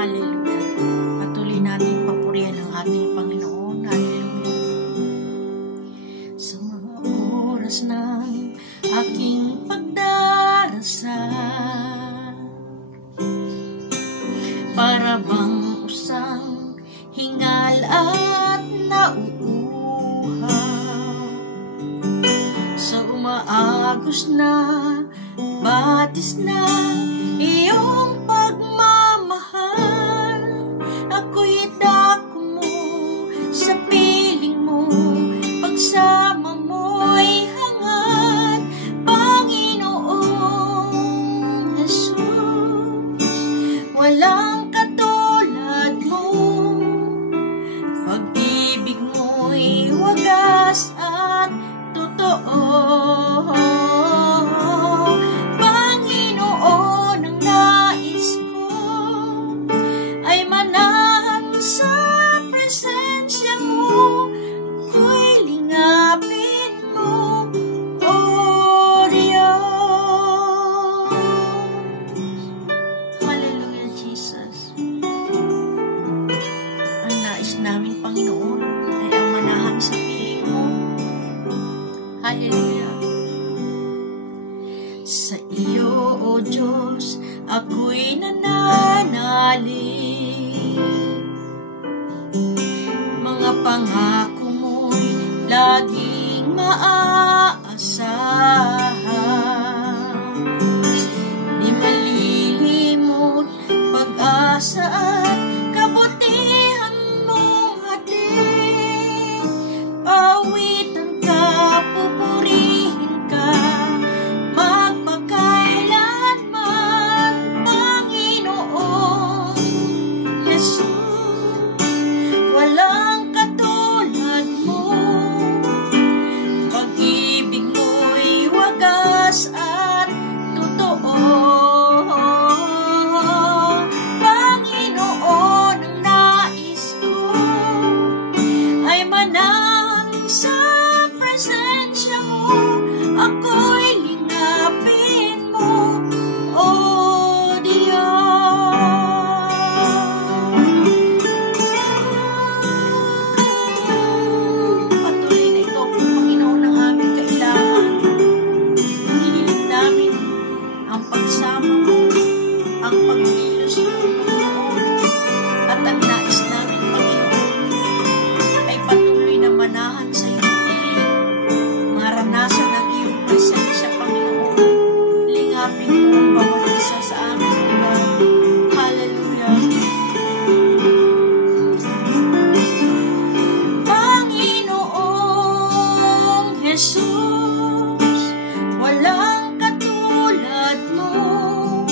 Hallelujah. Patuloy natin papurihan ang ating Panginoon. Hallelujah. Sa mga oras ng aking pagdarasal, para bang usang hingal at nauuhaw, sa umaagos na batis na iyong pagmamahal, ako'y dako mo sa piling mo, pagsama mo'y hangad, Panginoong Jesus. Walang katulad mo, pag-ibig mo'y wagas at totoo. Namin, Panginoon, ay ang manahan sa piling mo. Hallelujah. Sa iyo, O Diyos, ako'y nananalig. Mga pangako mo'y laging maaasahan. Di malilimot pag-asa at kabutihan mong hatid. Pawitan ka, pupurihin ka, magpakailanman, Panginoong Jesus. Walang katulad mo, pag-ibig mo'y wagas at totoo. Panginoon, ang nais ko ay manahan sa presensya mo, ako'y lingapin mo, O Diyos. Patuloy na ito, Panginoon, ang aming kailangan. Hinihiling namin ang pagsama mo, ang pagkilos mo, Panginoon, at ang nais namin, Panginoon, ay patuloy na manahan sa iyong piling, maranasan ang iyong presensya, Panginoon. Lingapin mo ang bawat isa sa aming lugar. Hallelujah. Panginoong Jesus, walang katulad mo,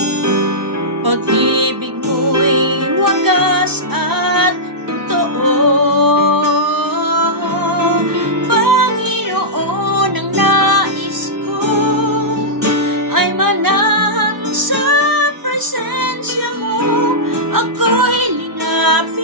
pag-ibig mo'y wagas at totoo. Panginoon, ang nais ko ay manahan sa presensya mo, ako'y lingapin